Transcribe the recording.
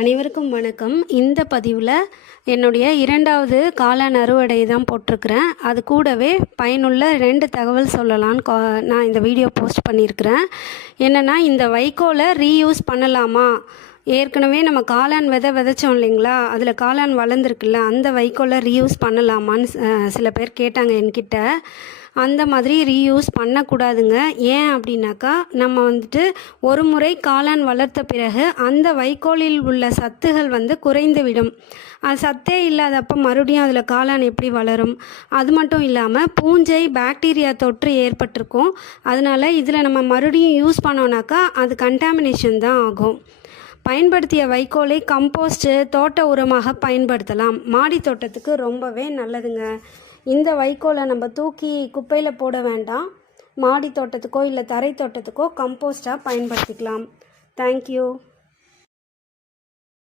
அனைவருக்கும் வணக்கம். இந்த பதிவில் என்னுடைய 2வது காளான் அறுவடை தான் போட்டிருக்கிறேன். அது கூடவே பயனுள்ள 2 தகவல் சொல்லலான்னு நான் இந்த வீடியோ போஸ்ட் பண்ணியிருக்கிறேன். என்னென்னா, இந்த வைக்கோலை ரீயூஸ் பண்ணலாமா, ஏற்கனவே நம்ம காளான் விதைச்சோம் இல்லைங்களா, அதில் காளான் வளர்ந்துருக்குல்ல, அந்த வைக்கோலை ரீயூஸ் பண்ணலாமான்னு சில பேர் கேட்டாங்க என்கிட்ட. அந்த மாதிரி ரீயூஸ் பண்ணக்கூடாதுங்க. ஏன் அப்படின்னாக்கா, நம்ம ஒரு முறை காளான் வளர்த்த பிறகு அந்த வைக்கோலில் உள்ள சத்துகள் குறைந்து விடும். அது சத்தே இல்லாதப்போ மறுபடியும் அதில் காளான் எப்படி வளரும்? அது மட்டும் இல்லாமல் பூஞ்சை பாக்டீரியா தொற்று ஏற்பட்டிருக்கும். அதனால் இதில் நம்ம மறுபடியும் யூஸ் பண்ணோன்னாக்கா அது கண்டாமினேஷன் தான் ஆகும். பயன்படுத்திய வைக்கோலை கம்போஸ்ட்டு, தோட்ட உரமாக பயன்படுத்தலாம். மாடி தோட்டத்துக்கு ரொம்பவே நல்லதுங்க. இந்த வைக்கோலை நம்ம தூக்கி குப்பையில் போட வேண்டாம். மாடி தோட்டத்துக்கோ இல்லை தரை தோட்டத்துக்கோ கம்போஸ்டாக பயன்படுத்திக்கலாம். தேங்க்யூ.